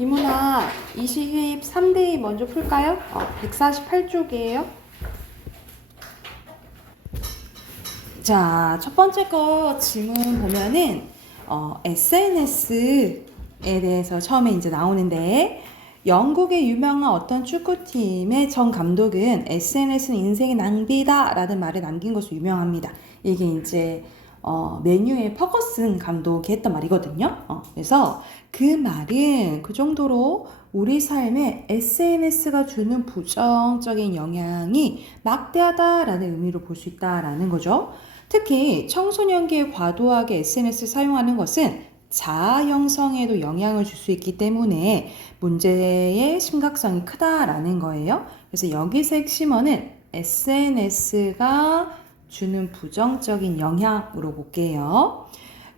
이문아, 이시회입 3대2 먼저 풀까요? 148쪽이에요. 자, 첫 번째 거 질문 보면은 SNS에 대해서 처음에 이제 나오는데 영국의 유명한 어떤 축구팀의 전 감독은 SNS는 인생의 낭비다 라는 말을 남긴 것으로 유명합니다. 이게 이제 맨유의 퍼거슨 감독이 했던 말이거든요. 그래서 그 말은 그 정도로 우리 삶에 SNS가 주는 부정적인 영향이 막대하다라는 의미로 볼 수 있다라는 거죠. 특히 청소년기에 과도하게 SNS 사용하는 것은 자아 형성에도 영향을 줄 수 있기 때문에 문제의 심각성이 크다라는 거예요. 그래서 여기서 핵심어는 SNS가 주는 부정적인 영향으로 볼게요.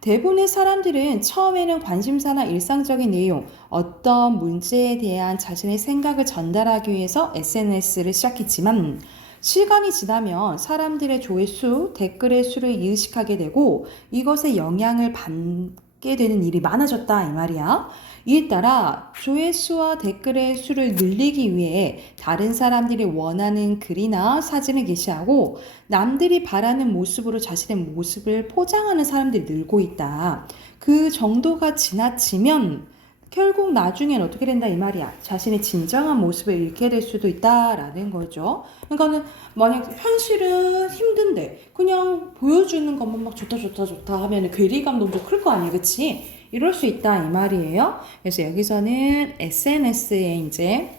대부분의 사람들은 처음에는 관심사나 일상적인 내용, 어떤 문제에 대한 자신의 생각을 전달하기 위해서 SNS를 시작했지만 시간이 지나면 사람들의 조회수, 댓글의 수를 의식하게 되고 이것에 영향을 받게 되는 일이 많아졌다 이 말이야. 이에 따라 조회수와 댓글의 수를 늘리기 위해 다른 사람들이 원하는 글이나 사진을 게시하고 남들이 바라는 모습으로 자신의 모습을 포장하는 사람들이 늘고 있다. 그 정도가 지나치면 결국 나중엔 어떻게 된다 이 말이야. 자신의 진정한 모습을 잃게 될 수도 있다라는 거죠. 그러니까는 만약 현실은 힘든데 그냥 보여주는 것만 막 좋다 좋다 좋다 하면 괴리감 너무 클 거 아니야, 그치? 이럴 수 있다 이 말이에요. 그래서 여기서는 SNS에 이제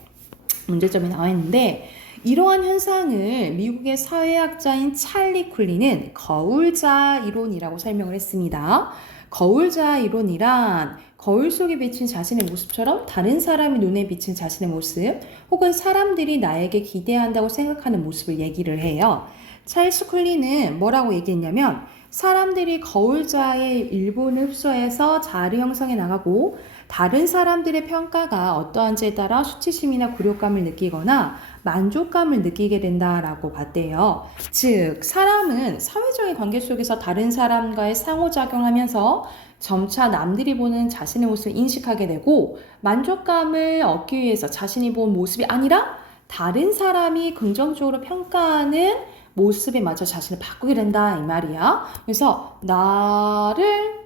문제점이 나와 있는데 이러한 현상을 미국의 사회학자인 찰리 쿨리는 거울자 이론이라고 설명을 했습니다. 거울자 이론이란 거울 속에 비친 자신의 모습처럼 다른 사람이 눈에 비친 자신의 모습 혹은 사람들이 나에게 기대한다고 생각하는 모습을 얘기를 해요. 찰스 쿨리는 뭐라고 얘기했냐면 사람들이 거울자의 일부를 흡수해서 자아를 형성해 나가고 다른 사람들의 평가가 어떠한지에 따라 수치심이나 굴욕감을 느끼거나 만족감을 느끼게 된다라고 봤대요. 즉, 사람은 사회적인 관계 속에서 다른 사람과의 상호작용하면서 점차 남들이 보는 자신의 모습을 인식하게 되고 만족감을 얻기 위해서 자신이 본 모습이 아니라 다른 사람이 긍정적으로 평가하는 모습에 맞춰 자신을 바꾸게 된다 이 말이야. 그래서 나를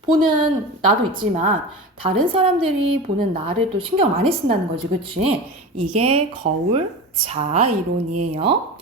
보는 나도 있지만 다른 사람들이 보는 나를 또 신경 많이 쓴다는 거지, 그치? 이게 거울 자아 이론이에요.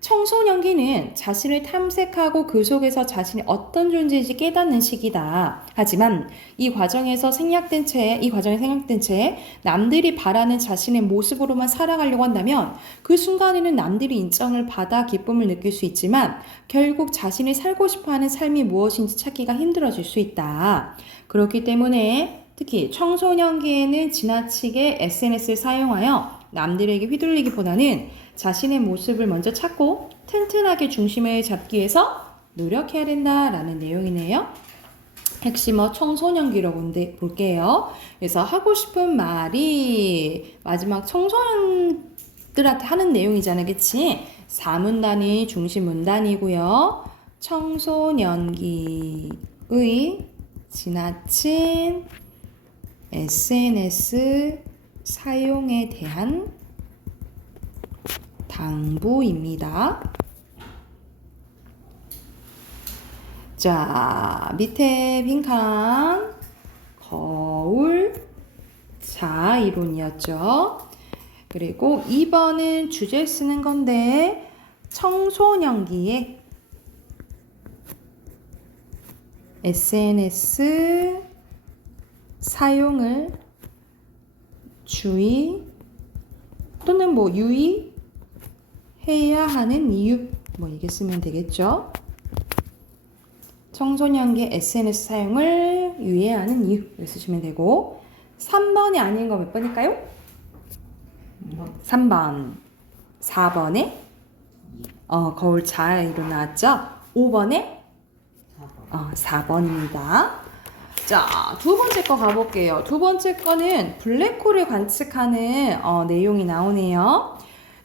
청소년기는 자신을 탐색하고 그 속에서 자신이 어떤 존재인지 깨닫는 시기다. 하지만 이 과정에 생략된 채 남들이 바라는 자신의 모습으로만 살아가려고 한다면 그 순간에는 남들이 인정을 받아 기쁨을 느낄 수 있지만 결국 자신이 살고 싶어하는 삶이 무엇인지 찾기가 힘들어질 수 있다. 그렇기 때문에 특히 청소년기에는 지나치게 SNS를 사용하여 남들에게 휘둘리기보다는 자신의 모습을 먼저 찾고 튼튼하게 중심을 잡기 위해서 노력해야 된다라는 내용이네요. 핵심어 청소년기라고 볼게요. 그래서 하고 싶은 말이 마지막 청소년들한테 하는 내용이잖아요, 그치? 4문단이 중심 문단이고요. 청소년기의 지나친 SNS 사용에 대한 당부입니다. 자, 밑에 빈칸 거울 자아 이론이었죠. 그리고 2번은 주제 쓰는 건데 청소년기에 SNS 사용을 주의 또는 유의해야 하는 이유 이게 쓰면 되겠죠. 청소년기 SNS 사용을 유의해야 하는 이유 쓰시면 되고 3번이 아닌 거 몇 번일까요? 3번 4번에 거울 자아로 나왔죠. 5번에 4번입니다. 자, 두 번째 거 가볼게요. 두 번째 거는 블랙홀을 관측하는 내용이 나오네요.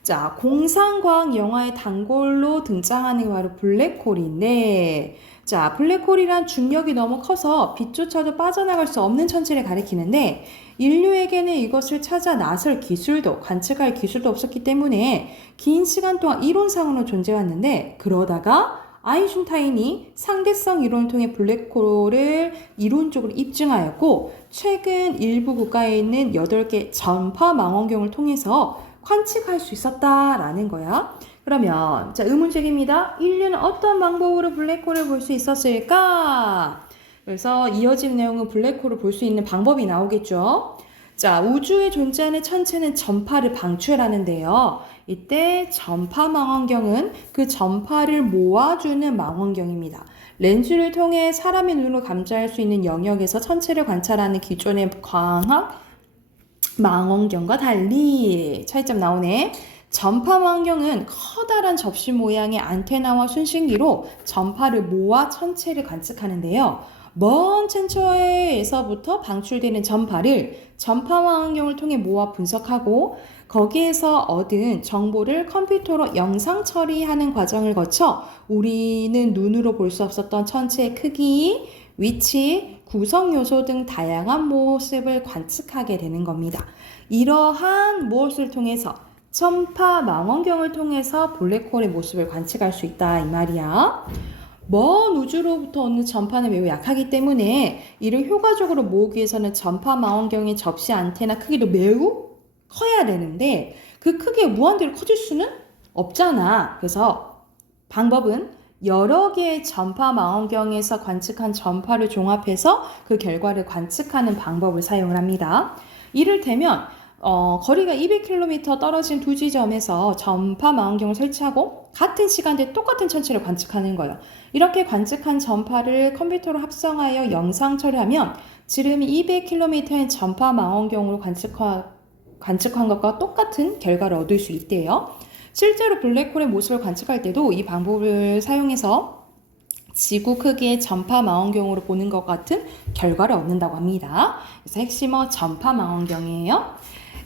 자, 공상과학 영화의 단골로 등장하는 게 바로 블랙홀인데, 자, 블랙홀이란 중력이 너무 커서 빛조차도 빠져나갈 수 없는 천체를 가리키는데, 인류에게는 이것을 찾아 나설 기술도, 관측할 기술도 없었기 때문에 긴 시간 동안 이론상으로 존재했는데, 그러다가 아인슈타인이 상대성 이론을 통해 블랙홀을 이론적으로 입증하였고, 최근 일부 국가에 있는 8개 전파 망원경을 통해서 관측할 수 있었다라는 거야. 그러면 자, 의문책입니다. 인류는 어떤 방법으로 블랙홀을 볼 수 있었을까? 그래서 이어진 내용은 블랙홀을 볼 수 있는 방법이 나오겠죠. 자, 우주에 존재하는 천체는 전파를 방출하는데요. 이때 전파 망원경은 그 전파를 모아주는 망원경입니다. 렌즈를 통해 사람의 눈으로 감지할 수 있는 영역에서 천체를 관찰하는 기존의 광학 망원경과 달리 차이점 나오네. 전파 망원경은 커다란 접시 모양의 안테나와 순신기로 전파를 모아 천체를 관측하는데요. 먼 천체에서부터 방출되는 전파를 전파 망원경을 통해 모아 분석하고 거기에서 얻은 정보를 컴퓨터로 영상 처리하는 과정을 거쳐 우리는 눈으로 볼 수 없었던 천체의 크기, 위치, 구성 요소 등 다양한 모습을 관측하게 되는 겁니다. 이러한 무엇을 통해서 전파 망원경을 통해서 블랙홀의 모습을 관측할 수 있다 이 말이야. 먼 우주로부터 오는 전파는 매우 약하기 때문에 이를 효과적으로 모으기 위해서는 전파 망원경의 접시 안테나 크기도 매우 커야 되는데 그 크기에 무한대로 커질 수는 없잖아. 그래서 방법은 여러 개의 전파 망원경에서 관측한 전파를 종합해서 그 결과를 관측하는 방법을 사용을 합니다. 이를테면 거리가 200km 떨어진 두 지점에서 전파 망원경을 설치하고 같은 시간대에 똑같은 천체를 관측하는 거예요. 이렇게 관측한 전파를 컴퓨터로 합성하여 영상 처리하면 지름이 200km인 전파 망원경으로 관측한 것과 똑같은 결과를 얻을 수 있대요. 실제로 블랙홀의 모습을 관측할 때도 이 방법을 사용해서 지구 크기의 전파 망원경으로 보는 것 같은 결과를 얻는다고 합니다. 그래서 핵심은 전파 망원경이에요.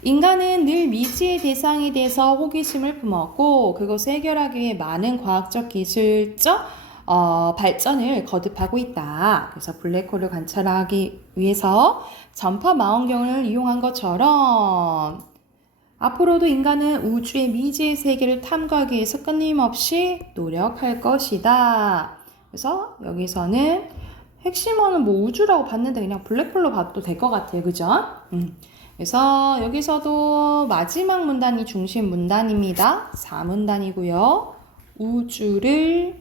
인간은 늘 미지의 대상에 대해서 호기심을 품었고 그것을 해결하기 위해 많은 과학적 기술적 발전을 거듭하고 있다. 그래서 블랙홀을 관찰하기 위해서 전파 망원경을 이용한 것처럼 앞으로도 인간은 우주의 미지의 세계를 탐구하기 위해서 끊임없이 노력할 것이다. 그래서 여기서는 핵심어는 뭐 우주라고 봤는데 그냥 블랙홀로 봐도 될 것 같아요. 그죠? 그래서 여기서도 마지막 문단이 중심 문단입니다. 4문단이고요. 우주를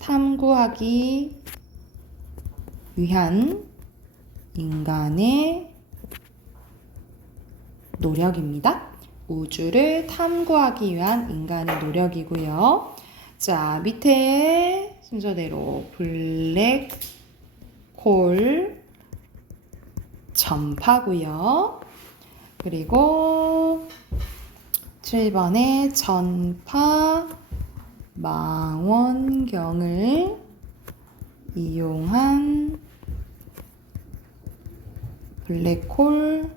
탐구하기 위한 인간의 노력입니다. 우주를 탐구하기 위한 인간의 노력이고요. 자, 밑에 순서대로 블랙홀 전파고요. 그리고 7번에 전파 망원경을 이용한 블랙홀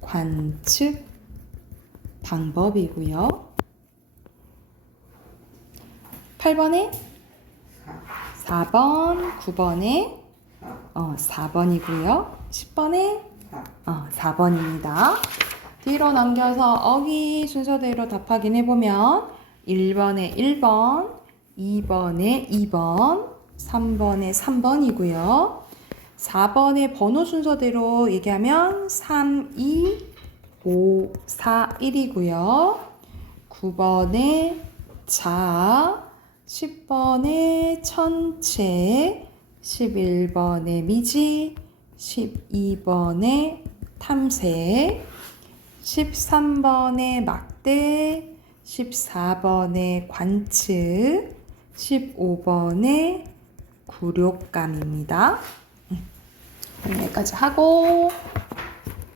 관측 방법이고요. 8번에 4번, 9번에 4번이고요. 10번에 4번입니다. 뒤로 넘겨서 어휘 순서대로 답 확인해보면 1번에 1번, 2번에 2번, 3번에 3번이고요. 4번의 번호 순서대로 얘기하면 3, 2, 5, 4, 1이고요. 9번에 자, 10번에 천체, 11번에 미지, 12번에 탐색, 13번에 막대, 14번에 관측, 15번에 굴욕감입니다. 여기까지 하고